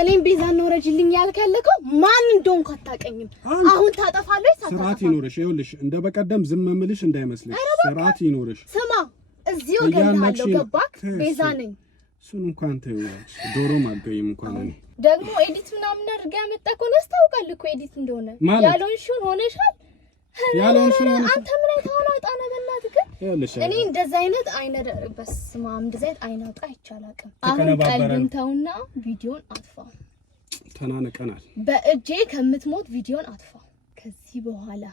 እኔም ቤዛን ነው ረጅልኝ ያልከለከው ማን እንደሆንኩ አታውቀኝም። አሁን ታጠፋለሽ ሳታጠፋ ስርዓት ይኖርሽ። ይኸውልሽ እንደ በቀደም ዝም ምልሽ እንዳይመስልሽ ስርዓት ይኖርሽ። ስማ እዚሁ ገለሃለሁ ገባክ? ቤዛ ነኝ። እሱን እንኳን ተይዋለሽ። ዶሮም አልገይም እንኳን እኔ ደግሞ ኤዲት ምናምን አድርጋ ያመጣከው ነው ታውቃለህ እኮ ኤዲት እንደሆነ ያልሆንሽውን ሆነሻል። ያልሆንሽውን አንተ ምን አይተኸው ነው ጣና በእናትህ እኔ እንደዛ አይነት አይነት በስማም እንደዛ አይነት አይናውጣ አይቻላልም። አሁን ቀልብን ተውና ቪዲዮን አጥፋ። ተናነቀናል። በእጄ ከምትሞት ቪዲዮን አጥፋ። ከዚህ በኋላ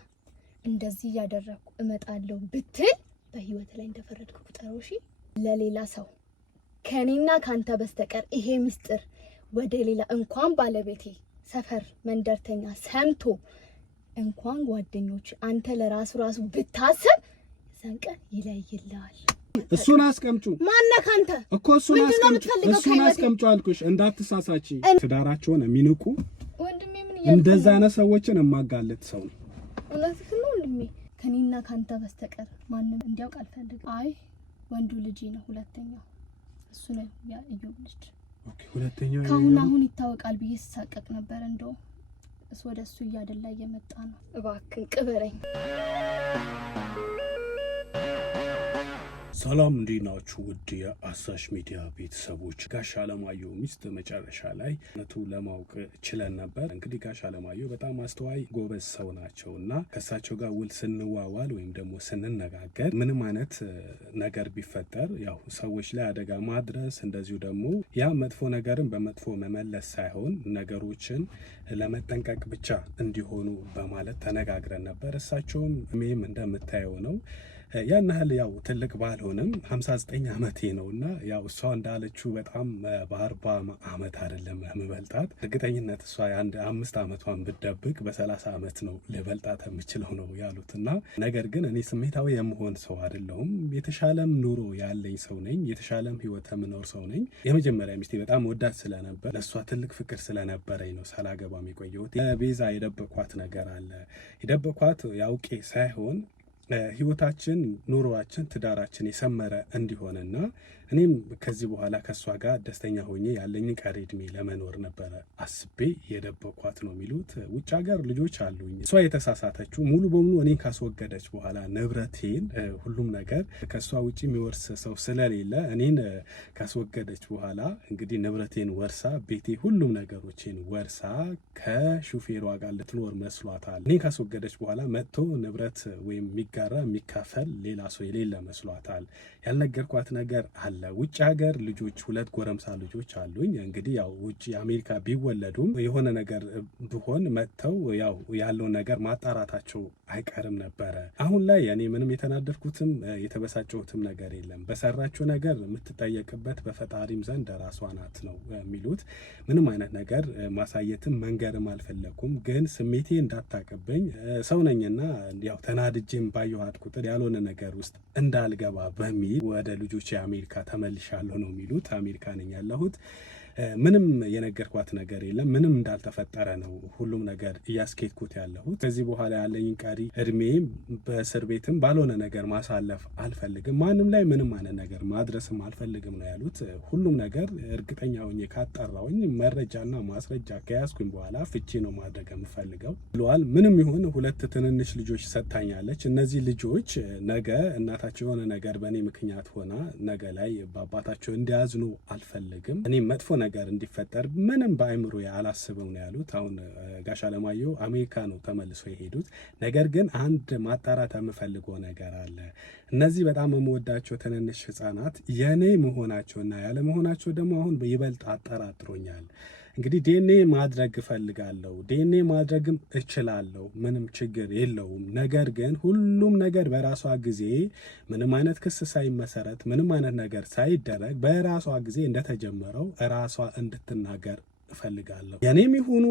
እንደዚህ ያደረኩ እመጣለሁ ብትል በህይወት ላይ እንደፈረድኩ ቁጠረው። እሺ ለሌላ ሰው ከኔና ካንተ በስተቀር ይሄ ምስጢር ወደ ሌላ እንኳን ባለቤቴ ሰፈር መንደርተኛ ሰምቶ እንኳን ጓደኞች አንተ ለራሱ ብታስብ ዘንቀን ይለይልሃል። እሱን አስቀምጩ። ማነህ አንተ እኮ እሱን አስቀምጩ አልኩሽ። እንዳትሳሳቺ። ትዳራቸውን የሚንቁ ወንድሜ ምን ይያል እንደዛ አይነት ሰዎችን ማጋለጥ ሰው ነው። እውነትህ ነው ወንድሜ። ከኔና ካንተ በስተቀር ማንንም እንዲያውቅ አልፈልግም። አይ ወንዱ ልጅ ነው ሁለተኛው እሱ ነው ያ እዮብ ልጅ። ኦኬ ሁለተኛው አሁን ይታወቃል ብዬ ተሳቀቅ ነበር። እንደው እሱ ወደሱ እያደላ እየመጣ ነው። እባክህ ቅበረኝ። ሰላም እንዴት ናችሁ? ውድ የአሳሽ ሚዲያ ቤተሰቦች፣ ጋሽ አለማየሁ ሚስት መጨረሻ ላይ ነቱ ለማወቅ ችለን ነበር። እንግዲህ ጋሽ አለማየሁ በጣም አስተዋይ ጎበዝ ሰው ናቸውና ከሳቸው ጋር ውል ስንዋዋል ወይም ደግሞ ስንነጋገር ምንም አይነት ነገር ቢፈጠር ያው ሰዎች ላይ አደጋ ማድረስ እንደዚሁ ደግሞ ያ መጥፎ ነገርን በመጥፎ መመለስ ሳይሆን ነገሮችን ለመጠንቀቅ ብቻ እንዲሆኑ በማለት ተነጋግረን ነበር። እሳቸውም እኔም እንደምታየው ነው ያን ያህል ያው ትልቅ ባልሆንም 59 ዓመቴ ነውና ያው እሷ እንዳለችው በጣም በ40 ዓመት አይደለም የምበልጣት። እርግጠኝነት እሷ አንድ 5 ዓመቷን ብትደብቅ በ30 ዓመት ነው ልበልጣት የምችለው ነው ያሉትና ነገር ግን እኔ ስሜታዊ የምሆን ሰው አይደለሁም። የተሻለም ኑሮ ያለኝ ሰው ነኝ። የተሻለም ህይወት የምኖር ሰው ነኝ። የመጀመሪያ ሚስቴ በጣም ወዳት ስለነበር ለሷ ትልቅ ፍቅር ስለነበረኝ ነው ሳላገባ የቆየሁት። ቤዛ የደበኳት ነገር አለ። የደበኳት ያውቄ ሳይሆን ህይወታችን ኑሮአችን ትዳራችን የሰመረ እንዲሆንና እኔም ከዚህ በኋላ ከሷ ጋር ደስተኛ ሆኜ ያለኝ ቀሪ እድሜ ለመኖር ነበር አስቤ የደበኳት ነው የሚሉት። ውጭ ሀገር ልጆች አሉኝ። እሷ የተሳሳተችው ሙሉ በሙሉ እኔን ካስወገደች በኋላ ንብረቴን ሁሉም ነገር ከሷ ውጪ የሚወርስ ሰው ስለሌለ እኔን ካስወገደች በኋላ እንግዲህ ንብረቴን ወርሳ ቤቴ ሁሉም ነገሮችን ወርሳ ከሹፌሯ ጋር ልትኖር መስሏታል። እኔን ካስወገደች በኋላ መጥቶ ንብረት ወይም የሚጋራ የሚካፈል ሌላ ሰው የሌለ መስሏታል። ያልነገርኳት ነገር አለ። ውጭ ሀገር ልጆች 2 ጎረምሳ ልጆች አሉኝ። እንግዲህ ያው ውጭ አሜሪካ ቢወለዱም የሆነ ነገር ቢሆን መጥተው ያው ያለው ነገር ማጣራታቸው አይቀርም ነበረ። አሁን ላይ እኔ ምንም የተናደድኩትም የተበሳጨሁትም ነገር የለም። በሰራችው ነገር የምትጠየቅበት በፈጣሪም ዘንድ ራሷ ናት ነው የሚሉት። ምንም አይነት ነገር ማሳየትም መንገርም አልፈለኩም። ግን ስሜቴ እንዳታቀበኝ ሰው ነኝና ያው ተናድጄም ባየኋት ቁጥር ያልሆነ ነገር ውስጥ እንዳልገባ በሚል ወደ ልጆች የአሜሪካ ተመልሻለሁ ነው የሚሉት። አሜሪካ ነኝ ያለሁት። ምንም የነገርኳት ነገር የለም። ምንም እንዳልተፈጠረ ነው ሁሉም ነገር እያስኬድኩት ያለሁት። ከዚህ በኋላ ያለኝ ቀሪ እድሜ በእስር ቤትም ባልሆነ ነገር ማሳለፍ አልፈልግም። ማንም ላይ ምንም አይነት ነገር ማድረስም አልፈልግም ነው ያሉት። ሁሉም ነገር እርግጠኛ ሆኜ ካጣራውኝ መረጃና ማስረጃ ከያዝኩኝ በኋላ ፍቺ ነው ማድረግ የምፈልገው ብለዋል። ምንም ይሁን 2 ትንንሽ ልጆች ሰጥታኛለች። እነዚህ ልጆች ነገ እናታቸው የሆነ ነገር በእኔ ምክንያት ሆና ነገ ላይ በአባታቸው እንዲያዝኑ አልፈልግም። እኔ መጥፎ ነገር እንዲፈጠር ምንም በአይምሮ አላስብም ነው ያሉት። አሁን ጋሽ አለማየሁ አሜሪካ ነው ተመልሶ የሄዱት። ነገር ግን አንድ ማጣራት የምፈልገው ነገር አለ። እነዚህ በጣም የምወዳቸው ትንንሽ ህፃናት የኔ መሆናቸውና ያለ መሆናቸው ደግሞ አሁን ይበልጥ አጠራጥሮኛል። እንግዲህ ዲኤንኤ ማድረግ እፈልጋለሁ። ዲኤንኤ ማድረግም እችላለሁ። ምንም ችግር የለውም። ነገር ግን ሁሉም ነገር በራሷ ጊዜ ምንም አይነት ክስ ሳይመሰረት ምንም አይነት ነገር ሳይደረግ በራሷ ጊዜ እንደተጀመረው ራሷ እንድትናገር እፈልጋለሁ። የኔም ይሁኑ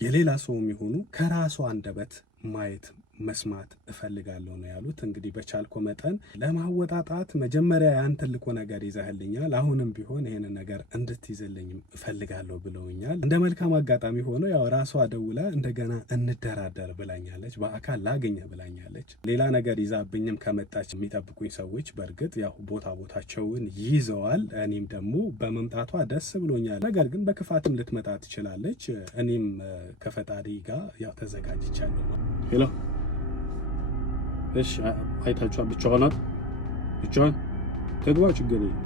የሌላ ሰውም ይሁኑ ከራሷ አንደበት ማየት መስማት እፈልጋለሁ ነው ያሉት። እንግዲህ በቻልኮ መጠን ለማወጣጣት መጀመሪያ ያን ትልቁ ነገር ይዘህልኛል፣ አሁንም ቢሆን ይሄንን ነገር እንድትይዝልኝ እፈልጋለሁ ብለውኛል። እንደ መልካም አጋጣሚ ሆኖ ያው ራሷ ደውላ እንደገና እንደራደር ብላኛለች፣ በአካል ላገኘ ብላኛለች። ሌላ ነገር ይዛብኝም ከመጣች የሚጠብቁኝ ሰዎች በእርግጥ ያው ቦታቸውን ይዘዋል። እኔም ደግሞ በመምጣቷ ደስ ብሎኛል። ነገር ግን በክፋትም ልትመጣ ትችላለች። እኔም ከፈጣሪ ጋር ያው ተዘጋጅቻለሁ። ሄሎ እሺ፣ አይታችኋ ብቻዋን ትግባ፣ ችግር የለም።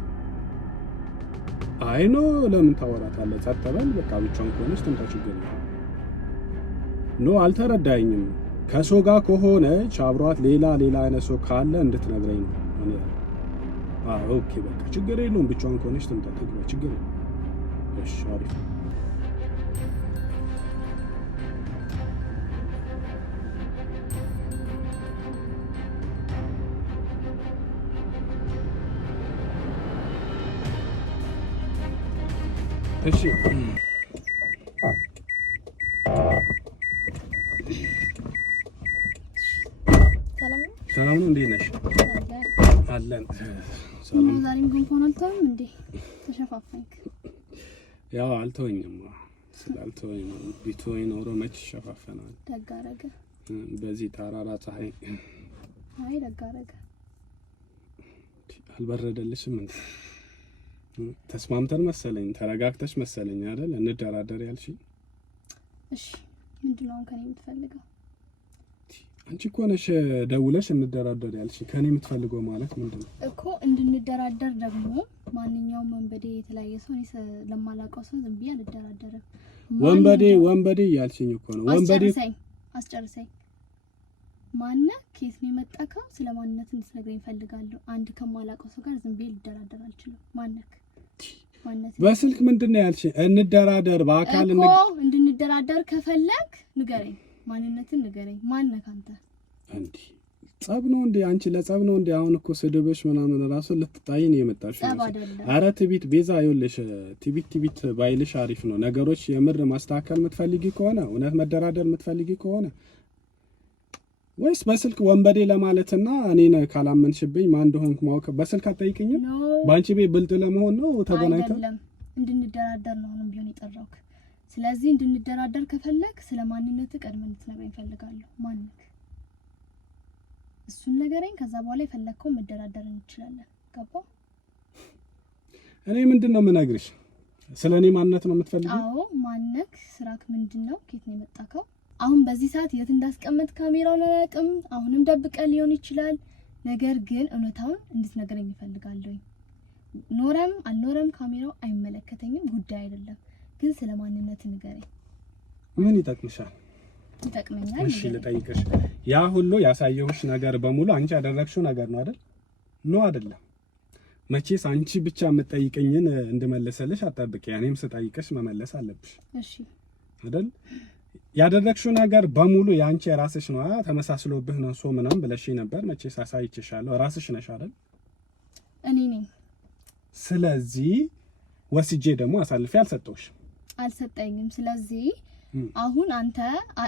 አይ ኖ ለምን ታወራታለህ? ጸጥ በል በቃ። ብቻዋን ከሆነች ትምጣ፣ ችግር የለም። ኖ አልተረዳኝም። ከሰው ጋር ከሆነች አብሯት ሌላ አይነት ሰው ካለ እንድትነግረኝ ነው እኔ። ኦኬ በቃ ችግር የለውም። ብቻዋን ከሆነች ትምጣ፣ ትግባ፣ ችግር የለም። እሺ አሪፍ። እሺ ሰላም ነው። እንዴት ነሽ? አለን። ሰላም። ዛሬም ጉንፋን አልተወኝም እንዴ? ተሸፋፈንክ? ያው አልተወኝም። ስላልተወኝ ነው። ቢተወኝ ኖሮ መች ሸፋፈናል። ደግ አደረገ። በዚህ ተራራ ፀሐይ። አይ ደግ አደረገ። አልበረደልሽም እንዴ? ተስማምተን መሰለኝ፣ ተረጋግተሽ መሰለኝ አይደል? እንደራደር ያልሽኝ። እሺ ምንድነው ከኔ የምትፈልገው? አንቺ እኮ ነሽ ደውለሽ እንደራደር ያልሽኝ። ከኔ የምትፈልገው ማለት ምንድነው እኮ? እንድንደራደር ደግሞ ማንኛውም ወንበዴ የተለያየ ሰው ለማላውቀው ሰው ዝም ብዬ አልደራደርም። ወንበዴ ያልሽኝ እኮ ነው። ወንበዴ አስጨርሰኝ። ማነህ? ከየት ነው የመጣከው? ስለ ማንነት እንድትነግረኝ እፈልጋለሁ። አንድ ከማላውቀው ሰው ጋር ዝም ብዬ ልደራደር አልችልም። ማነህ? በስልክ ምንድነው ያልሽኝ? እንደራደር በአካል እንድንደራደር ከፈለክ ንገረኝ፣ ማንነትን ንገረኝ። ማነህ አንተ? እንዴ ጸብ ነው እንዴ? አንቺ ለጸብ ነው እንዴ? አሁን እኮ ስድብሽ ምናምን ራሱ ልትጣይ ነው የመጣሽው። አረ ትቢት ቤዛ፣ ይኸውልሽ ትቢት ባይልሽ አሪፍ ነው። ነገሮች የምር ማስተካከል የምትፈልጊ ከሆነ እውነት መደራደር የምትፈልጊ ከሆነ ወይስ በስልክ ወንበዴ ለማለትና እኔን ካላመንሽብኝ ማን እንደሆንኩ ማወቅ በስልክ አትጠይቅኝም? ባንቺ ቤት ብልጥ ለመሆን ነው ተገናኝተን እንድንደራደር ነው አሁንም ቢሆን የጠራሁት። ስለዚህ እንድንደራደር ከፈለክ ስለ ማንነት ቀድመህ እንድትነግረኝ እፈልጋለሁ። ማንነት እሱን ነገረኝ። ከዛ በኋላ የፈለከው መደራደር እንችላለን። ገባ? እኔ ምንድነው የምነግርሽ? ስለኔ ማንነት ነው የምትፈልጊው? አዎ ማንነት። ስራክ ምንድነው? ከየት ነው የመጣከው? አሁን በዚህ ሰዓት የት እንዳስቀመጥ ካሜራውን አላውቅም። አሁንም ደብቀህ ሊሆን ይችላል። ነገር ግን እውነታውን እንድትነግረኝ እፈልጋለሁ። ኖረም አልኖረም ካሜራው አይመለከተኝም፣ ጉዳይ አይደለም። ግን ስለ ማንነት ንገረኝ። ምን ይጠቅምሻል? ይጠቅመኛል። እሺ ልጠይቅሽ። ያ ሁሉ ያሳየሁሽ ነገር በሙሉ አንቺ ያደረግሽው ነገር ነው አይደል? ነው አይደለም? መቼስ አንቺ ብቻ የምትጠይቀኝን እንድመለሰልሽ አትጠብቂ። እኔም ስጠይቅሽ መመለስ አለብሽ። እሺ አይደል? ያደረግሽው ነገር በሙሉ ያንቺ ራስሽ ነው። ተመሳስሎብህ ነው ሶ ምናምን ብለሽኝ ነበር። መቼስ አሳይቼሻለሁ። ራስሽ ነሽ አይደል? እኔ ነኝ። ስለዚህ ወስጄ ደግሞ አሳልፌ አልሰጠኝም። ስለዚህ አሁን አንተ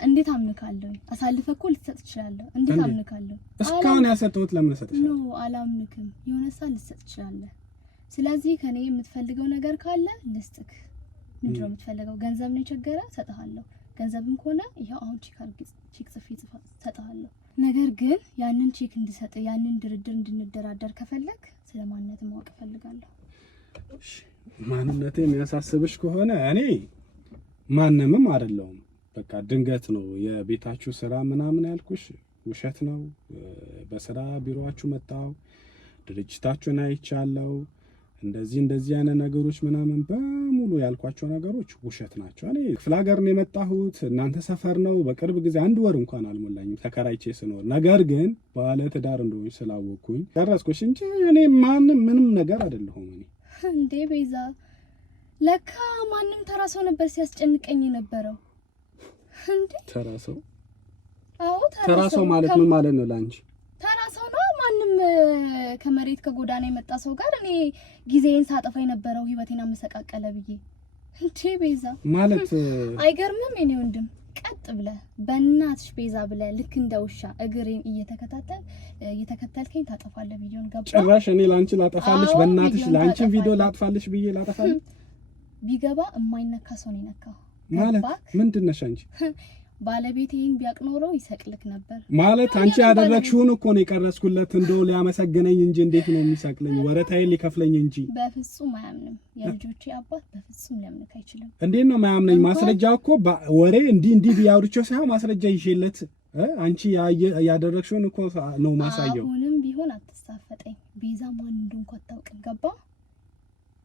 እንዴት አምንካለሁ? አሳልፈህ እኮ ልትሰጥ ትችላለህ። እንዴት አምንካለሁ? እስካሁን ያሰጠሁት ለምን ሰጥሻለሁ? ኖ አላምንክም። የሆነ ሰዓት ልትሰጥ ትችላለህ። ስለዚህ ከኔ የምትፈልገው ነገር ካለ ልስጥክ። ምንድነው የምትፈልገው? ገንዘብ ነው የቸገረ? ሰጥሃለሁ። ገንዘብም ከሆነ ይሄው አሁን ቼክ ጽፌ ሰጥሃለሁ። ነገር ግን ያንን ቼክ እንድሰጥ ያንን ድርድር እንድንደራደር ከፈለክ ስለ ማንነት ማወቅ ፈልጋለሁ። ማንነቴ የሚያሳስብሽ ከሆነ እኔ ማንንም አይደለሁም። በቃ ድንገት ነው የቤታችሁ ስራ ምናምን ያልኩሽ ውሸት ነው። በስራ ቢሮአችሁ መጣው ድርጅታችሁን አይቻለሁ። እንደዚህ አይነት ነገሮች ምናምን በሙሉ ያልኳቸው ነገሮች ውሸት ናቸው። እኔ ክፍለ ሀገር ነው የመጣሁት። እናንተ ሰፈር ነው። በቅርብ ጊዜ 1 ወር እንኳን አልሞላኝም ተከራይቼ ስኖር። ነገር ግን ባለ ትዳር እንደሆንሽ ስላወቅኩኝ ደረስኩሽ እንጂ እኔ ምንም ነገር አይደለሁም። እኔ እንዴ ቤዛ፣ ለካ ማንም ተራ ሰው ነበር ሲያስጨንቀኝ የነበረው። እንዴ ተራ ሰው? አዎ ተራ ሰው ማለት ምን ማለት ነው ላንቺ? ተራ ሰው ነው ማንም ከመሬት ከጎዳና የመጣ ሰው ጋር እኔ ጊዜን ሳጠፋ የነበረው ህይወቴን አመሰቃቀለ ብዬ። እንዴ ቤዛ ማለት አይገርምም? የኔ ወንድም ቀጥ ብለህ በእናትሽ ቤዛ ብለህ ልክ እንደ ውሻ እግሬን እየተከተልከኝ ታጠፋለህ ቪዲዮን። ገባ? ጭራሽ እኔ ላንቺ ላጠፋልሽ በእናትሽ ላንቺን ቪዲዮ ላጥፋልሽ ብዬ ላጠፋልሽ? ቢገባ የማይነካ ሰው ነው የነካው ማለት ምንድን ነሽ አንቺ? ባለቤቴን ቢያቅ ኖሮ ይሰቅልክ ነበር ማለት አንቺ ያደረግሽውን እኮ ነው የቀረስኩለት። እንደው ሊያመሰግነኝ እንጂ እንዴት ነው የሚሰቅለኝ? ወረታዬን ሊከፍለኝ እንጂ በፍጹም አያምንም። የልጆቼ አባት በፍጹም ሊያምንክ አይችልም። እንዴት ነው ማያምነኝ? ማስረጃ እኮ ወሬ እንዲህ ቢያወርቸው ሳይሆን ማስረጃ ይዤለት አንቺ ያደረግሽውን እኮ ነው ማሳየው። አሁንም ቢሆን አትሳፈጠኝ። ቤዛ ማን እንደሆንኩ አታውቅም። ገባ?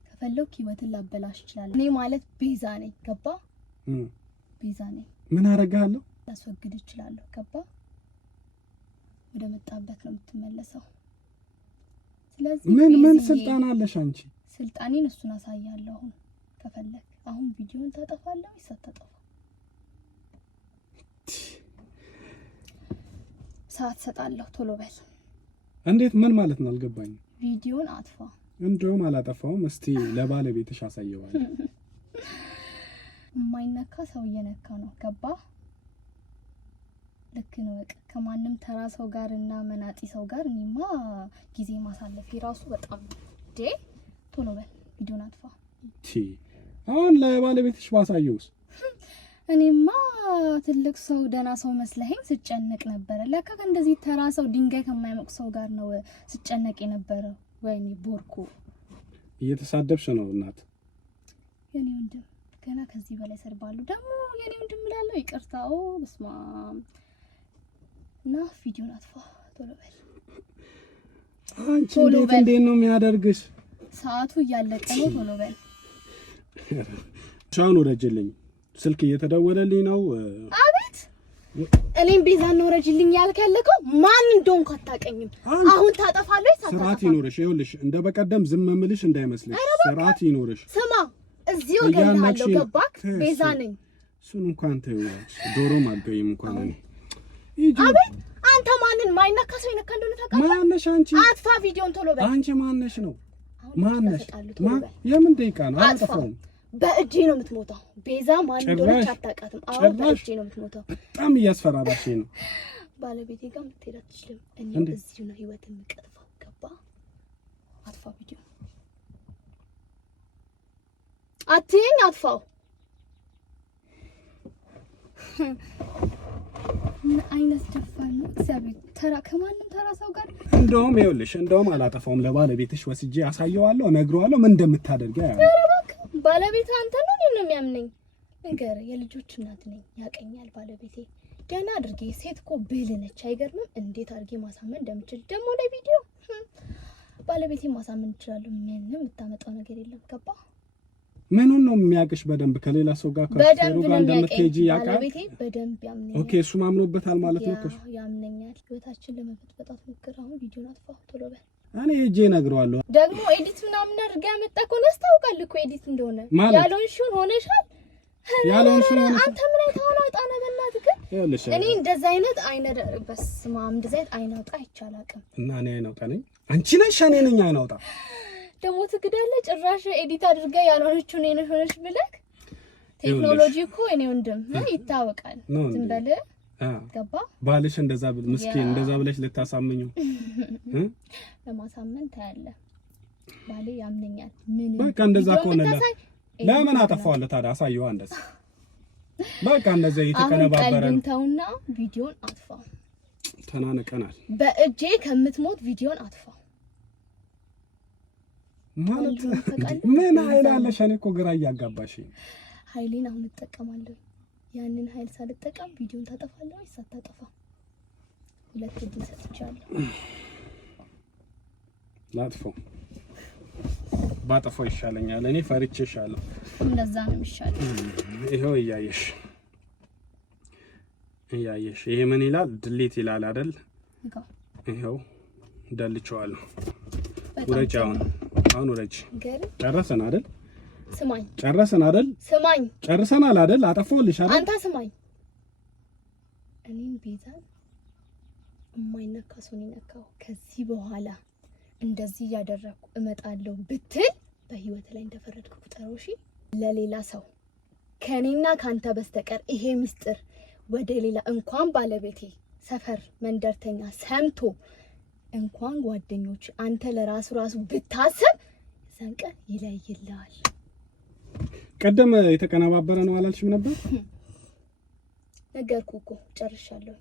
ከፈለኩ ህይወትን ላበላሽ ይችላል። እኔ ማለት ቤዛ ነኝ። ገባ? ቤዛ ነኝ። ምን አረጋለሁ? ላስወግድ እችላለሁ። ገባ? ወደ መጣበት ነው የምትመለሰው። ስለዚህ ምን ስልጣን አለሽ አንቺ? ስልጣኔን እሱን አሳያለሁ። ከፈለክ አሁን ቪዲዮን ታጠፋለህ ወይስ አታጠፋ? ሰዓት ሰጣለሁ። ቶሎ በል። እንዴት? ምን ማለት ነው? አልገባኝም። ቪዲዮን አጥፋ። እንደውም አላጠፋውም። እስቲ ለባለቤትሽ አሳየዋለሁ። የማይነካ ሰው እየነካ ነው። ገባ? ልክ ነው። በቃ ከማንም ተራ ሰው ጋር እና መናጢ ሰው ጋር እኔማ ጊዜ ማሳለፍ ይራሱ በጣም ቶሎ በል ቪዲዮን አጥፋ። አሁን ለባለቤትሽ ባሳየውስ? እኔማ ትልቅ ሰው ደህና ሰው መስለኸኝ ስጨነቅ ነበር። ለካ እንደዚህ ተራ ሰው ድንጋይ ከማይሞቅ ሰው ጋር ነው ስጨነቅ የነበረው። ወይኔ ቦርኮ እየተሳደብሽ ነው እናት። የኔ ወንድም ገና ከዚህ በላይ ሰርባሉ። ደግሞ የኔ ወንድም እላለሁ። ይቅርታው በስማም እና ቪዲዮን አጥፋ። ቶሎ በል አንቺ። እንዴት ነው የሚያደርግሽ? ሰዓቱ እያለቀ ነው። ቶሎ በል ሻውን ወረጅልኝ። ስልክ እየተደወለልኝ ነው። አቤት። እኔም ቤዛ ነው ወረጅልኝ ያልከለከው ማን እንደሆንኩ አታውቀኝም። አሁን ታጠፋለሽ። ስርዓት ይኖርሽ። ይኸውልሽ እንደ በቀደም ዝም እምልሽ እንዳይመስልሽ። ስርዓት ይኖርሽ። ስማ እዚሁ ገላለው። ገባክ? ቤዛ ነኝ። እሱን እንኳን ተይዋች። ዶሮም አልገይም እንኳን እኔ። አቤት። አንተ ማንን ማይነካ ሰው ይነካ እንደሆነ ታውቃለህ? ማነሽ አንቺ? አጥፋ ቪዲዮን ቶሎ በል። አንቺ ማነሽ ነው? ማነሽ? የምን ደቂቃ ነው? አልጠፋውም። በእጄ ነው የምትሞተው። ቤዛ ማን እንደሆነች አታውቃትም። አሁን በእጄ ነው የምትሞተው። በጣም እያስፈራራሽ ነው። ባለቤቴ ጋር ልትሄድ አትችልም። እኔ እዚሁ ነው ህይወትን የምቀጥፈው። ገባ? አጥፋ ቪዲዮ። አትይኝ። አጥፋው። ምን አይነት ደፋር ነው? እግዚአብሔር ተራ ከማንም ተራ ሰው ጋር እንደውም ይኸውልሽ እንደውም አላጠፋውም። ለባለቤትሽ ወስጄ አሳየዋለሁ፣ እነግረዋለሁ ምን እንደምታደርጊ። ባለቤት አንተ ነው ነው የሚያምነኝ ነገር። የልጆች እናት ነኝ፣ ያቀኛል ባለቤቴ ደህና አድርጌ። ሴት እኮ ብልህ ነች። አይገርምም? እንዴት አድርጌ ማሳመን እንደምችል ደግሞ ለቪዲዮ ባለቤቴ ማሳመን እችላለሁ። ምንም የምታመጣው ነገር የለም። ገባ? ምኑን ነው የሚያውቅሽ? በደንብ ከሌላ ሰው ጋር ከሰሩ ጋር እንደምትሄጂ ያውቃል። ባለቤቴ በደንብ ያምነኛል። ኦኬ፣ እሱ ማምኖበታል ማለት ነው። ከሱ ያምነኛል። ህይወታችን ለመበጥበጣት ሞክር። አሁን ቪዲዮን አጥፋ ቶሎ በል። እኔ እጄ እነግረዋለሁ። ደግሞ ኤዲት ምናምን አድርጋ ያመጣ ከሆነ ያስታውቃል እኮ ኤዲት እንደሆነ። ያልሆንሽውን ሆነሻል። ያልሆንሽውን አንተ ምን አይታውና ጣና በእናትህ ግን እኔ እንደዛ አይነት አይነት በስማም እንደዛ አይነት አይናውጣ አይቻላቅም። እና እኔ አይናውጣ ነኝ? አንቺ ነሽ እኔ ነኝ አይናውጣ? ደግሞ ትግዳለህ ጭራሽ ኤዲት አድርጋ ያልሆነችውን እኔ ሆነሽ ብለህ። ቴክኖሎጂ እኮ እኔ ወንድም ይታወቃል። ዝም በል ገባ? ባልሽ እንደዛ ምስኪን እንደዛ ብለሽ ልታሳምኙ ለማሳመን ታያለህ። ባሌ ያምነኛል። ምን በቃ እንደዛ ከሆነ ለምን አጠፋዋለሁ ታዲያ? አሳየዋ እንደዛ በቃ እንደዛ እየተቀነባበረ ነው። ተውና ቪዲዮን አጥፋ። ተናነቀናል። በእጄ ከምትሞት ቪዲዮን አጥፋ ማለት ምን ኃይል አለሽ? እኔ እኮ ግራ እያጋባሽ። ኃይሌን አሁን እጠቀማለሁ። ያንን ኃይል ሳልጠቀም ቪዲዮን ታጠፋለህ ወይስ አታጠፋ? ሁለት እድል ሰጥቻለሁ። ላጥፋው። ባጠፋው ይሻለኛል። እኔ ፈርቼሻለሁ። እንደዛ ነው የሚሻለው። ይሄው እያየሽ ይሄ ምን ይላል? ድሊት ይላል አይደል? ይሄው ደልቼዋለሁ። ወረጅ አሁን ወረጅ። ጨረሰን አይደል? ስማኝ። ጨረሰን አይደል? ስማኝ። ጨርሰናል አይደል? አጠፋሁልሽ አይደል? አንተ ስማኝ። እኔን ቤዛን የማይነካ ሰው ነው የነካው። ከዚህ በኋላ እንደዚህ ያደረኩ እመጣለሁ ብትል በህይወት ላይ እንደፈረድኩ ቁጠረው። እሺ? ለሌላ ሰው ከኔና ካንተ በስተቀር ይሄ ሚስጥር ወደ ሌላ እንኳን ባለቤቴ ሰፈር መንደርተኛ ሰምቶ እንኳን ጓደኞች አንተ ለራሱ ብታስብ ዘንቀ ይለይልሃል። ቀደም የተቀነባበረ ነው አላልሽም ነበር? ነገርኩህ እኮ ጨርሻለሁ።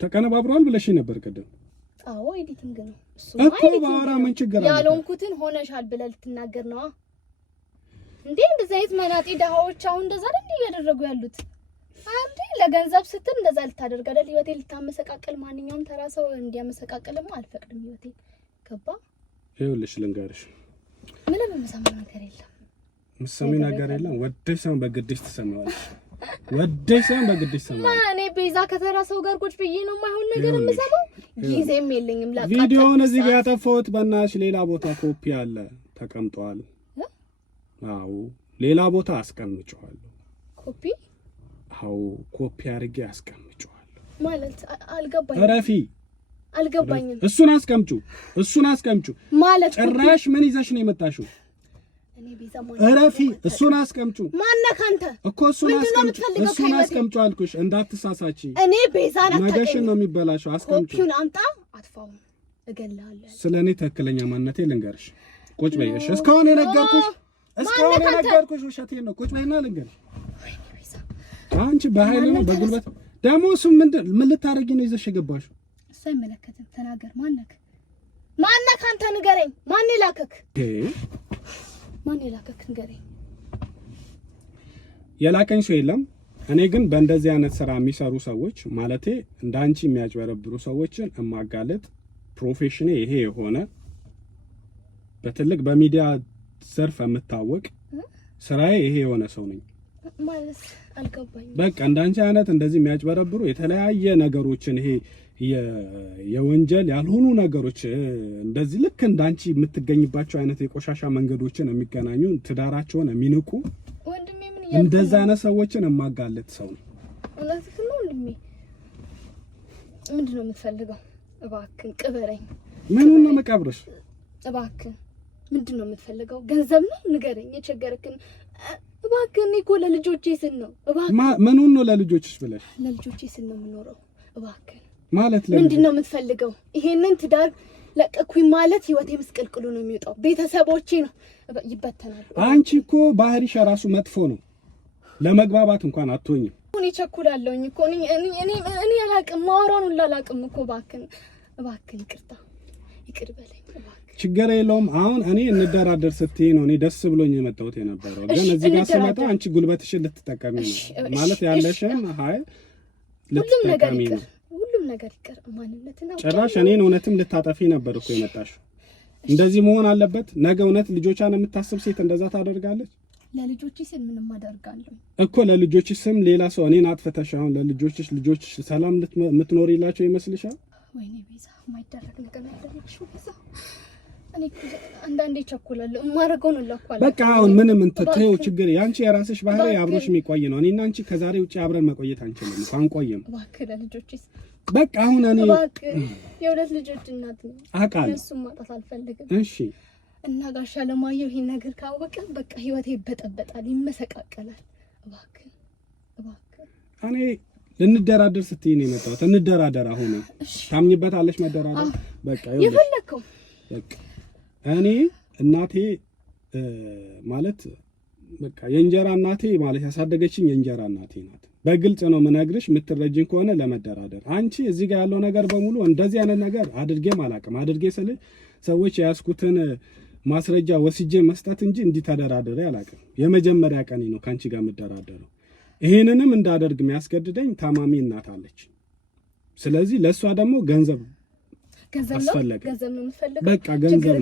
ተቀነባብሯል ብለሽ ነበር ቀደም። አዎ ኤዲቲንግ ነው እሱ እኮ ባወራ ምን ችግር አለ? ያልሆንኩትን ሆነሻል ብለህ ልትናገር ነው እንዴ? እንደዛ አይነት መናጤ ደሃዎች አሁን እንደዛ አይደል እያደረጉ ያሉት? አንዴ ለገንዘብ ስትል እንደዛ ልታደርግ አይደል? ህይወቴን ልታመሰቃቀል ማንኛውም ተራ ሰው እንዲያመሰቃቀልማ አልፈቅድም። ህይወቴን ገባ? ይኸውልሽ ልንገርሽ፣ ምንም የምሰማው ነገር የለም። ምሰሚ ነገር የለም። ወደሽ ሳይሆን በግድሽ ትሰማዋለሽ። ወደሽ ሳይሆን በግድሽ ትሰማዋለሽ። እኔ ቤዛ ከተራ ሰው ጋር ቁጭ ብዬ ነው የማይሆን ነገር የምሰማው። ጊዜም የለኝም። ላቃ ቪዲዮውን እዚህ ጋር ያጠፋሁት በእናትሽ ሌላ ቦታ ኮፒ አለ ተቀምጧል። አዎ ሌላ ቦታ አስቀምጬዋለሁ። ኮፒ? አዎ ኮፒ አድርጌ አስቀምጬዋለሁ። ማለት አልገባኝም። ረፊ አልገባኝም። እሱን አስቀምጪው ማለት ጭራሽ ምን ይዘሽ ነው የመጣሽው? እኔ ቤዛ ረፊ እሱን አስቀምጪው። ማነህ አንተ? እኮ እሱን አስቀምጪው አልኩሽ፣ እንዳትሳሳቺ። እኔ ቤዛን አታውቅም። ነገሽን ነው የሚበላሽው። አስቀምጪው። ኮፒውን አምጣ፣ አጥፋው፣ እገልሃለሁ። ስለኔ ትክክለኛ ማንነቴ ልንገርሽ። ቁጭ በይሽ። እስካሁን የነገርኩሽ ውሸቴን ነው። ቁጭ በይና ልንገርሽ። አንቺ በኃይል ነው በጉልበት ደግሞ እሱ ምን ልታረጊ ነው ይዘሽ የገባሽው? እሱ አይመለከትም። ተናገር። ማነክ አንተ? ንገረኝ። ማን ይላከክ? ንገረኝ። የላከኝ ሰው የለም። እኔ ግን በእንደዚህ አይነት ስራ የሚሰሩ ሰዎች ማለቴ እንዳንቺ የሚያጭበረብሩ ሰዎችን እማጋለጥ ፕሮፌሽኔ ይሄ የሆነ በትልቅ በሚዲያ ዘርፍ የምታወቅ ስራዬ ይሄ የሆነ ሰው ነኝ ማለት አልገባኝም። በቃ እንዳንቺ አይነት እንደዚህ የሚያጭበረብሩ የተለያየ ነገሮችን ይሄ የወንጀል ያልሆኑ ነገሮች እንደዚህ ልክ እንዳንቺ የምትገኝባቸው አይነት የቆሻሻ መንገዶችን የሚገናኙ ትዳራቸውን የሚንቁ ወንድሜ ምን እንደዛ አይነት ሰዎችን የማጋለጥ ሰው ነው። እውነትህ ነው ወንድሜ። ምንድነው የምትፈልገው? እባክህን ቅበረኝ። ምኑን ነው መቃብርሽ? እባክህን ምንድነው የምትፈልገው? ገንዘብ ነው? ንገረኝ የቸገረክን። እባክህን እኔ እኮ ለልጆቼ ስል ነው። እባክህን ምኑን ነው ለልጆችሽ ብለሽ? ለልጆቼ ስል ነው የምኖረው። እባክህን ማለት ምንድነው የምትፈልገው? ይሄንን ትዳር ለቀኩኝ ማለት ህይወቴ ምስቅልቅሉ ነው የሚወጣው። ቤተሰቦቼ ነው ይበተናሉ። አንቺ እኮ ባህሪሽ ራሱ መጥፎ ነው። ለመግባባት እንኳን አትሆኝም። እኔ ቸኩላለሁኝ እኮ እኔ አላቅም። ማወራውን ሁላ አላቅም እኮ። እባክህን ይቅር በለኝ። ችግር የለውም። አሁን እኔ እንደራደር ስትይ ነው እኔ ደስ ብሎኝ የመጣሁት የነበረው። ግን እዚህ ጋር ስመጣ አንቺ ጉልበትሽን ልትጠቀሚ ነው ማለት ያለሽን ኃይል ልትጠቀሚ ነው። ሁሉም ነገር ይቅር። ማንነትና ጭራሽ እኔን እውነትም ልታጠፊ ነበር እኮ የመጣሽው። እንደዚህ መሆን አለበት? ነገ እውነት ልጆቿን የምታስብ ሴት እንደዛ ታደርጋለች? ለልጆችሽ ስም ምንም አደርጋለሁ እኮ። ለልጆችሽ ስም ሌላ ሰው እኔን አጥፍተሽ አሁን ለልጆችሽ ሰላም የምትኖሪላቸው ይመስልሻል? ወይኔ ቤዛ የማይደረግ ነገር ያደረግሽው ቤዛ። እኔ አንዳንዴ ቸኩላለሁ። ማረጋውን ለኳለ በቃ አሁን ምንም እንትተው ችግር ያንቺ የራስሽ ባህሪ አብሮሽ የሚቆይ ነው። እኔና አንቺ ከዛሬ ውጪ አብረን መቆየት አንችልም። አንቆይም። እባክህ ለልጆችሽ በቃ አሁን እኔ እባክህ የሁለት ልጆች እናት ነኝ። አውቃለሁ። እሱም ማጣት አልፈልግም። እሺ እና ጋሻ ለማየው ይሄን ነገር ካወቀ በቃ ህይወቴ ይበጠበጣል፣ ይመሰቃቀላል። እባክህ እኔ ልንደራደር ስትይ ነው የመጣሁት። እንደራደር። አሁን ታምኝበታለሽ መደራደር? በቃ የፈለከው በቃ እኔ እናቴ ማለት በቃ የእንጀራ እናቴ ማለት ያሳደገችኝ የእንጀራ እናቴ ናት። በግልጽ ነው የምነግርሽ፣ የምትረጂኝ ከሆነ ለመደራደር። አንቺ እዚህ ጋር ያለው ነገር በሙሉ እንደዚህ አይነት ነገር አድርጌም አላውቅም። አድርጌ ስል ሰዎች ያስኩትን ማስረጃ ወስጄ መስጠት እንጂ እንዲህ ተደራደረ አላውቅም። የመጀመሪያ ቀኔ ነው ካንቺ ጋር የምደራደረው። ይሄንንም እንዳደርግ የሚያስገድደኝ ታማሚ እናት አለች። ስለዚህ ለሷ ደግሞ ገንዘብ አስፈለገ። ገንዘብ ነው የምፈልገው። በቃ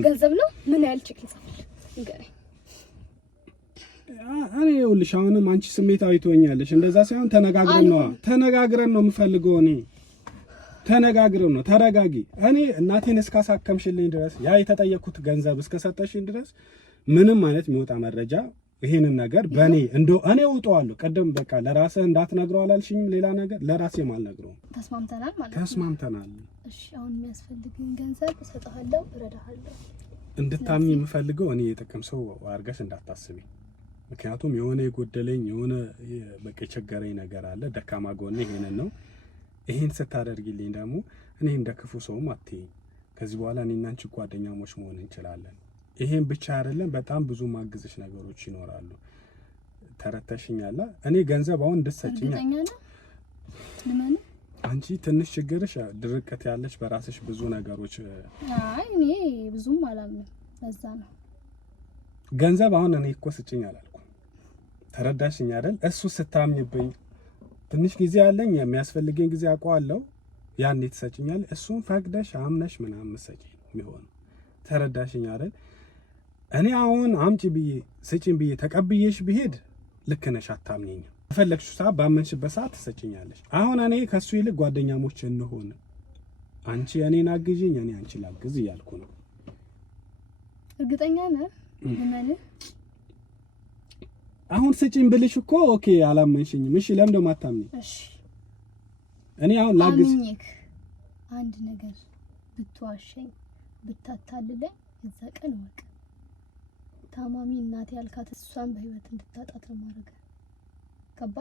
ገንዘብ ነው። ምን ያህል ቼክ ይጻፋል ንገረኝ። እኔ ይኸውልሽ አሁንም አንቺ ስሜታዊ ትሆኛለሽ። እንደዛ ሳይሆን ተነጋግረን ነው የምፈልገው። እኔ ተነጋግረን ነው። ተረጋጊ። እኔ እናቴን እስካሳከምሽልኝ ድረስ ያ የተጠየኩት ገንዘብ እስከሰጠሽኝ ድረስ ምንም አይነት የሚወጣ መረጃ ይሄንን ነገር በእኔ እኔ እውጠዋለሁ። ቀደም በቃ ለራስህ እንዳትነግረው አላልሽኝም? ሌላ ነገር ለራሴም አልነግረውም። ተስማምተናል ማለት ነው። ተስማምተናል። እሺ አሁን የሚያስፈልግን ገንዘብ እሰጥሃለሁ፣ እረዳሃለሁ። እንድታምኝ የምፈልገው እኔ የጥቅም ሰው አድርገሽ እንዳታስቢ። ምክንያቱም የሆነ የጎደለኝ የሆነ በቃ የቸገረኝ ነገር አለ፣ ደካማ ጎኔ ይሄንን ነው። ይሄን ስታደርግልኝ ደግሞ እኔ እንደ ክፉ ሰውም አትይኝ። ከዚህ በኋላ እኔና አንቺ ጓደኛሞች መሆን እንችላለን። ይሄን ብቻ አይደለም፣ በጣም ብዙ ማግዝሽ ነገሮች ይኖራሉ። ተረተሽኛል። እኔ ገንዘብ አሁን እንድትሰጪኝ አንቺ ትንሽ ችግርሽ ድርቀት ያለሽ በራስሽ ብዙ ነገሮች። አይ እኔ ብዙም አላምንም፣ ለዛ ነው ገንዘብ አሁን እኔ እኮ ስጭኝ አላልኩም። ተረዳሽኝ አይደል? እሱ ስታምኝብኝ ትንሽ ጊዜ አለኝ የሚያስፈልገኝ ጊዜ አውቀዋለሁ፣ ያኔ ትሰጪኛል። እሱን ፈቅደሽ አምነሽ ምናምን መሰጪኝ ነው የሚሆነው። ተረዳሽኝ አይደል? እኔ አሁን አምጪ ብዬ ስጪኝ ብዬ ተቀብዬሽ ብሄድ ልክ ነሽ፣ አታምኚኝም። በፈለግሽው ሰዓት ባመንሽበት ሰዓት ትሰጪኛለሽ። አሁን እኔ ከሱ ይልቅ ጓደኛሞች እንሆን፣ አንቺ እኔን አግዢኝ፣ እኔ አንቺ ላግዝ እያልኩ ነው። እርግጠኛ ነህ? አሁን ስጪኝ ብልሽ እኮ ኦኬ አላመንሽኝም። እሺ ለምን ደሞ አታምኚኝ? እሺ እኔ አሁን ላግዝ አንድ ነገር ብትዋሸኝ ብታታልለኝ እዛ ቀን ወቅ ታማሚ እናቴ ያልካት እሷን በህይወት እንድታጣት ነው ማድረግ። ከባ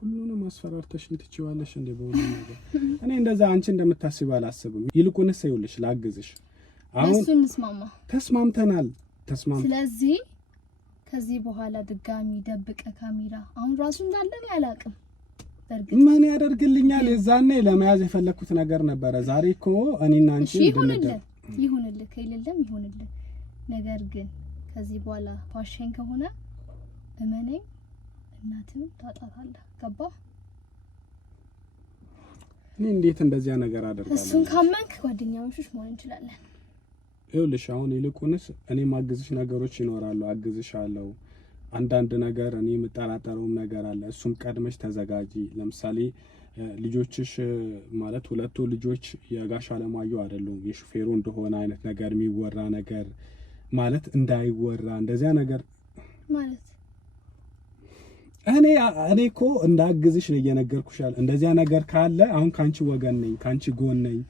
ሁሉንም አስፈራርተሽኝ ትችዋለሽ እንዴ? በሁሉ ነገር እኔ እንደዛ አንቺ እንደምታስቢ አላስብም። ይልቁንስ ይኸውልሽ ላግዝሽ። አሁን እሱን እንስማማ። ተስማምተናል። ስለዚህ ከዚህ በኋላ ድጋሚ ደብቀ ካሜራ አሁን ራሱ እንዳለን ያላቅም በርግጥ ምን ያደርግልኛል? የዛኔ ለመያዝ የፈለኩት ነገር ነበረ። ዛሬ እኮ እኔና አንቺ ይሁንልህ ከይልልም ይሁንልህ። ነገር ግን ከዚህ በኋላ ዋሸኝ ከሆነ እመነኝ እናትም ታጣታለህ። ገባ? እኔ እንዴት እንደዚያ ነገር አደርጋለሁ? እሱን ካመንክ ጓደኛሞች መሆን እንችላለን። ይኸውልሽ አሁን ይልቁንስ እኔ ማግዝሽ ነገሮች ይኖራሉ፣ አግዝሻለሁ። አንዳንድ ነገር እኔ የምጠራጠረውም ነገር አለ። እሱም ቀድመሽ ተዘጋጂ። ለምሳሌ ልጆችሽ ማለት ሁለቱ ልጆች የጋሽ አለማየሁ አይደሉም፣ የሹፌሩ እንደሆነ አይነት ነገር የሚወራ ነገር ማለት እንዳይወራ እንደዚያ ነገር ማለት እኔ እኮ እንዳግዝሽ ነው እየነገርኩሻል። እንደዚያ ነገር ካለ አሁን ካንቺ ወገን ነኝ፣ ካንቺ ጎን ነኝ።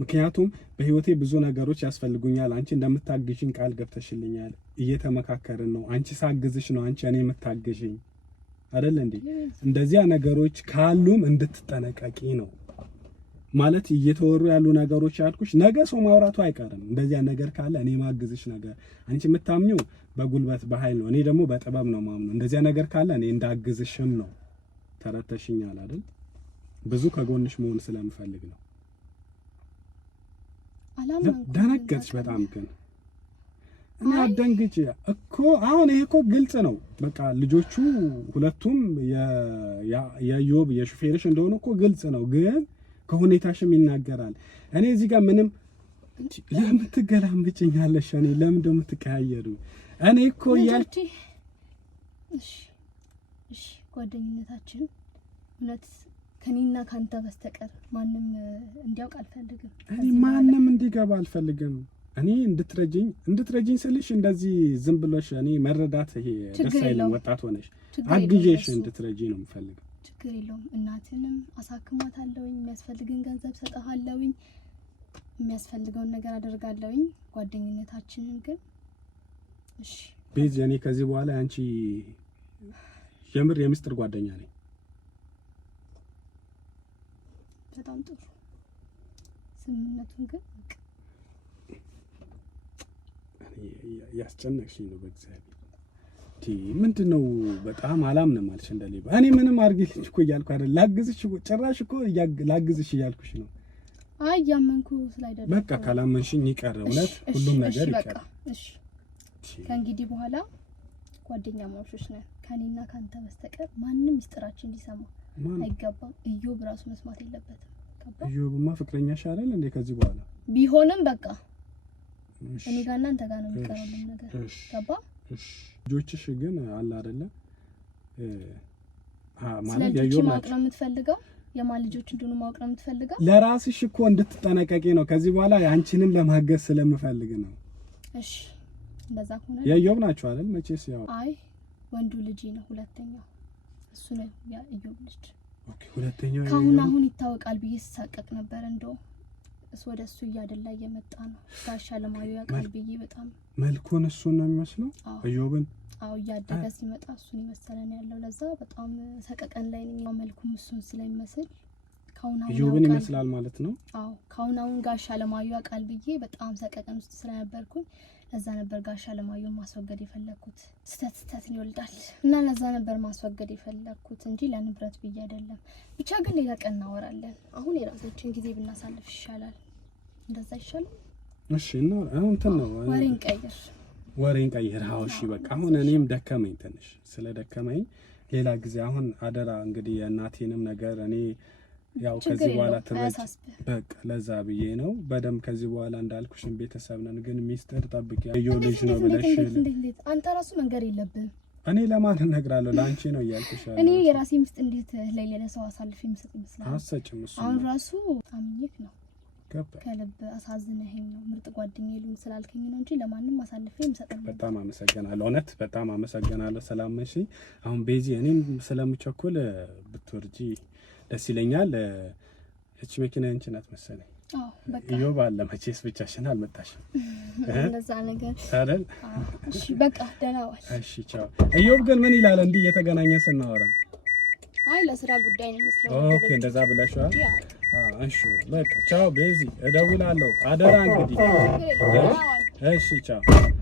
ምክንያቱም በህይወቴ ብዙ ነገሮች ያስፈልጉኛል። አንቺ እንደምታግዥኝ ቃል ገብተሽልኛል። እየተመካከርን ነው። አንቺ ሳግዝሽ ነው አንቺ እኔ የምታግዥኝ አይደል እንዴ? እንደዚያ ነገሮች ካሉም እንድትጠነቀቂ ነው ማለት እየተወሩ ያሉ ነገሮች ያልኩሽ። ነገ ሰው ማውራቱ አይቀርም። እንደዚያ ነገር ካለ እኔ ማግዝሽ ነገር አንቺ የምታምኚው በጉልበት በኃይል ነው፣ እኔ ደግሞ በጥበብ ነው ማምነው። እንደዚያ ነገር ካለ እኔ እንዳግዝሽም ነው። ተረተሽኛል አይደል? ብዙ ከጎንሽ መሆን ስለምፈልግ ነው። ደነገጥሽ በጣም ግን እኔ አደንግጬ እኮ አሁን ይሄ እኮ ግልጽ ነው። በቃ ልጆቹ ሁለቱም የዮብ የሹፌርሽ እንደሆነ እኮ ግልጽ ነው። ግን ከሁኔታሽም ይናገራል። እኔ እዚህ ጋር ምንም ለምን ትገላምጭኛለሽ? እኔ ለምን እንደምትቀያየሩ እኔ እኮ ያልኩ እሺ ጓደኝነታችን እውነት ከኔና ካንተ በስተቀር ማንም እንዲያውቅ አልፈልግም። እኔ ማንም እንዲገባ አልፈልግም። እኔ እንድትረጂኝ ስልሽ እንደዚህ ዝም ብሎሽ እኔ መረዳት ይሄ ደስ አይልም። ወጣት ሆነሽ አግዤሽ እንድትረጂኝ ነው የምፈልገው። ችግር የለውም። እናትንም አሳክማታለሁኝ፣ የሚያስፈልግን ገንዘብ ሰጠሃለሁኝ፣ የሚያስፈልገውን ነገር አደርጋለሁኝ። ጓደኝነታችንን ግን እሺ ቤዝ እኔ ከዚህ በኋላ አንቺ የምር የምስጥር ጓደኛ ነኝ። በጣም ጥሩ። ስምምነቱን ግን ያስጨነቅሽኝ ነው በእግዚአብሔር። ምንድነው በጣም አላምንም አልሽ እንደሌባ። እኔ ምንም አድርጊልኝ እኮ እያልኩ አይደል፣ ላግዝሽ እኮ ጭራሽ እኮ ላግዝሽ እያልኩሽ ነው። አይ ያመንኩ ስላይደለ በቃ ካላመንሽኝ ይቀር፣ እውነት ሁሉም ነገር ይቀር። እሺ ከእንግዲህ በኋላ ጓደኛሞች ነን። ከኔና ካንተ በስተቀር ማንም ምስጢራችን እንዲሰማ አይገባም። እዮብ ራሱ መስማት የለበትም። እዮብማ ፍቅረኛሽ አይደል እንዴ? ከዚህ በኋላ ቢሆንም በቃ እኔ ጋር እናንተ ጋር ነው የሚቀረው ነገር። ገባ? እሺ ልጆችሽ ግን አለ አይደለ? ማለት የእዮብ ማወቅ ነው የምትፈልገው? የማን ልጆች እንደሆኑ ማወቅ ነው የምትፈልገው? ለራስሽ እኮ እንድትጠነቀቂ ነው። ከዚህ በኋላ አንቺንም ለማገዝ ስለምፈልግ ነው። እሺ እንደዛ ከሆነ የእዮብ ናቸው አይደል? መቼስ ያው አይ ወንዱ ልጅ ነው ሁለተኛው እሱ ነው የእዮብ ልጅ። ኦኬ ሁለተኛው ካሁን አሁን ይታወቃል ብዬ ስሳቀቅ ነበር። እንደው ወደ እሱ እያደላ እየመጣ ነው። ጋሽ አለማየሁ ያውቃል ብዬ በጣም መልኩን እሱን ነው የሚመስለው እዮብን። አዎ እያደገ ሲመጣ እሱን ይመስለን ያለው። ለዛ በጣም ሰቀቀን ላይ ነው። መልኩም እሱን ስለሚመስል እዮብን ይመስላል ማለት ነው። አዎ ካሁን ጋሽ አለማየሁ ያውቃል ብዬ በጣም ሰቀቀን ውስጥ ስለነበርኩኝ ለዛ ነበር ጋሽ አለማየሁን ማስወገድ የፈለኩት። ስተትን ይወልዳል እና ለዛ ነበር ማስወገድ የፈለኩት እንጂ ለንብረት ብዬ አይደለም። ብቻ ግን ሌላ ቀን እናወራለን። አሁን የራሳችን ጊዜ ብናሳልፍ ይሻላል። እንደዛ ይሻላል። እሺ እና አሁን ነው ወሬን ቀይር። አዎ እሺ በቃ አሁን እኔም ደከመኝ፣ ትንሽ ስለደከመኝ ሌላ ጊዜ አሁን አደራ እንግዲህ የእናቴንም ነገር እኔ ያው ከዚህ በኋላ ትበጭ በቃ ለዛ ብዬ ነው። በደም ከዚህ በኋላ እንዳልኩሽን ቤተሰብ ነን፣ ግን ሚስጥር ጠብቂ። ያየው ልጅ ነው ብለሽ አንተ ራሱ መንገር የለብህም። እኔ ለማን እነግራለሁ? ላንቺ ነው እያልኩሽ ያለው። እኔ የራሴ ሚስጥ እንዴት ለሌላ ሰው አሳልፌ መስጠት ይመስላል? አሰጭም እሱ አሁን ራሱ አምኜክ ነው ከልብ አሳዝነኸኝ ነው። ምርጥ ጓደኛዬ ልሁን ስላልከኝ ነው እንጂ ለማንም አሳልፌ መስጠት። በጣም አመሰግናለሁ፣ እውነት በጣም አመሰግናለሁ ሰላምሽ። አሁን ቤዚ እኔም ስለምቸኩል ብትወርጂ ደስ ይለኛል። እቺ መኪና አንቺ ናት መሰለኝ። አዎ በቃ እዮብ አለ መቼስ ብቻሽን አልመጣሽም። እንደዛ ነገር አይደል? እሺ በቃ ደህና ዋል። እሺ ቻው። እዮብ ግን ምን ይላል እንዲህ እየተገናኘን ስናወራ? አይ ለስራ ጉዳይ ነው መስለው። ኦኬ እንደዛ ብለሽዋል። እሺ በቃ ቻው ቤዚ፣ እደውላለሁ። አደራ እንግዲህ። እሺ ቻው።